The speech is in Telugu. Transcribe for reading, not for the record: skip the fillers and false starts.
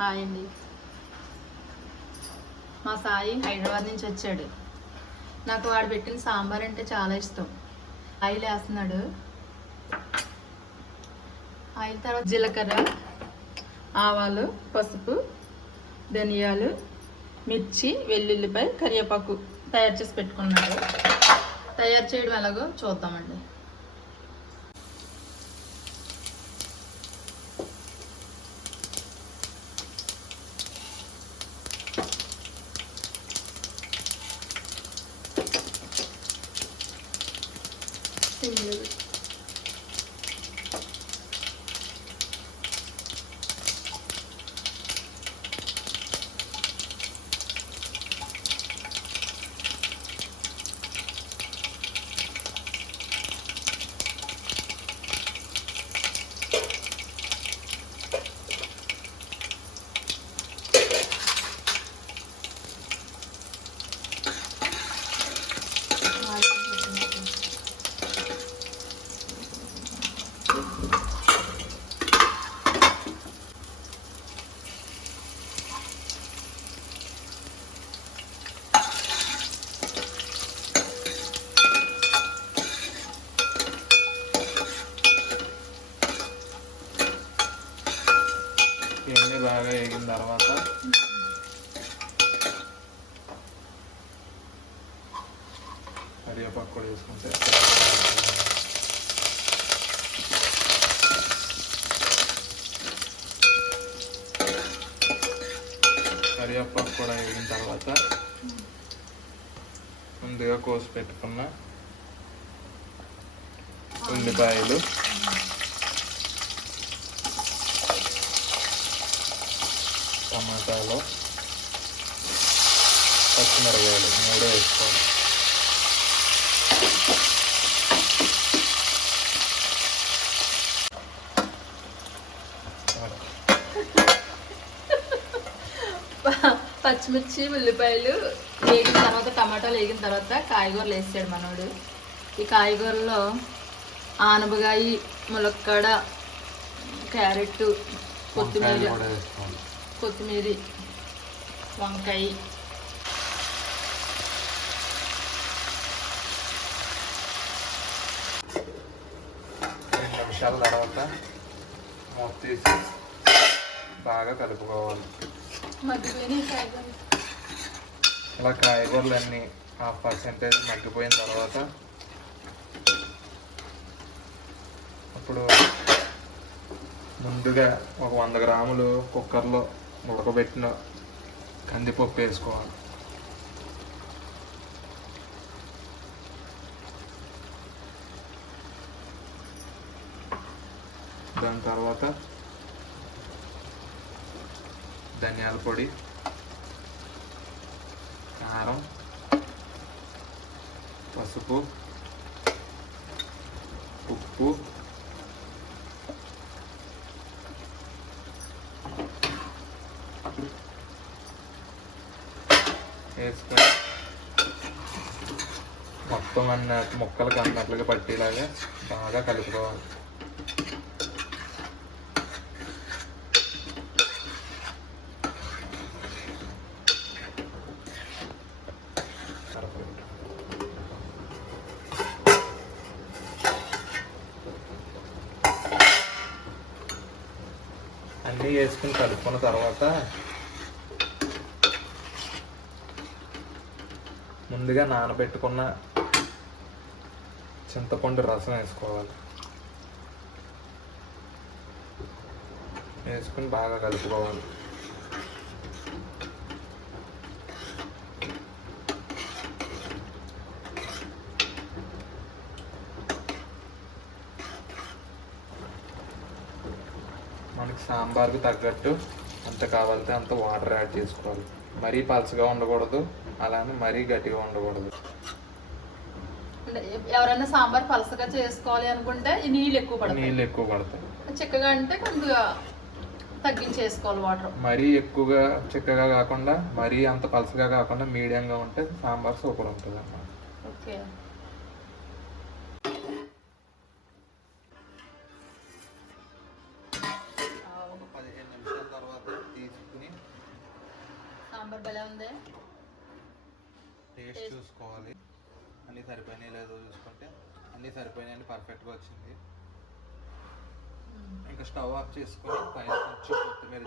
హాయ్ అండి. మా సాయి హైదరాబాద్ నుంచి వచ్చాడు. నాకు వాడు పెట్టిన సాంబార్ అంటే చాలా ఇష్టం. ఆయిల్ వేస్తున్నాడు. ఆయిల్ తర్వాత జీలకర్ర, ఆవాలు, పసుపు, ధనియాలు, మిర్చి, వెల్లుల్లిపాయ, కరివేపాకు తయారు చేసి పెట్టుకున్నాడు. తయారు చేయడం ఎలాగో చూద్దామండి. ఇవన్నీ బాగా వేగిన తర్వాత కరివేపాకు కూడా వేసుకుంటే కరివేపాకు కూడా వేగిన తర్వాత ముందుగా కోసి పెట్టుకున్న ఉల్లిపాయలు, టమాటాలు, పచ్చిమిరపకాయలు 3 వేసుకోవాలి. పచ్చిమిర్చి, ఉల్లిపాయలు వేగిన తర్వాత, టమాటాలు వేగిన తర్వాత కాయగూరలు వేసాడు మనోడు. ఈ కాయగూరలో ఆనపకాయ, ములక్కాడ, క్యారెట్, కొత్తిమీర, వంకాయ, 2 నిమిషాల తర్వాత మూత తీసి బాగా కలుపుకోవాలి. ఇలా కాయగూరలన్నీ 1/2% మగ్గిపోయిన తర్వాత అప్పుడు ముందుగా ఒక 100 గ్రాములు కుక్కర్లో ఉడకబెట్టిన కందిపప్పు వేసుకోవాలి. దాని తర్వాత ధనియాల పొడి, కారం, పసుపు, ఉప్పు, వేసుకొని మొత్తం ముక్కలకు అన్నట్లుగా పట్టేలాగా బాగా కలుపుకోవాలి. అన్నీ వేసుకుని కలుపుకున్న తర్వాత ముందుగా నానబెట్టుకున్న చింతపండు రసం వేసుకోవాలి. వేసుకుని బాగా కలుపుకోవాలి. మనకి సాంబార్కు తగ్గట్టు ఎంత కావాలితే అంత వాటర్ యాడ్ చేసుకోవాలి. మరీ పలచగా ఉండకూడదు, అలానే మరీ గట్టిగా ఉండకూడదు. ఎవరైనా సాంబార్ పలసగా చేసుకోవాలి అనుకుంటే నీళ్ళు ఎక్కువ పడతాయి. చిక్కగా అంటే కొద్దిగా తగ్గించేసుకోవాలి వాటర్. మరీ ఎక్కువగా చిక్కగా కాకుండా, మరీ అంత పలసగా కాకుండా మీడియంగా ఉంటే సాంబార్ సూపర్ ఉంటుంది అన్నమాట. ఓకే. 15 నిమిషాల తర్వాత తీసి సాంబార్ భలే ఉంది. టేస్ట్ చూసుకోవాలి, అన్నీ సరిపోయినాయి లేదో చూసుకుంటే అన్నీ సరిపోయినాయని పర్ఫెక్ట్గా వచ్చింది. ఇంకా స్టవ్ ఆఫ్ చేసుకొని పైన కొంచెం కొత్తిమీర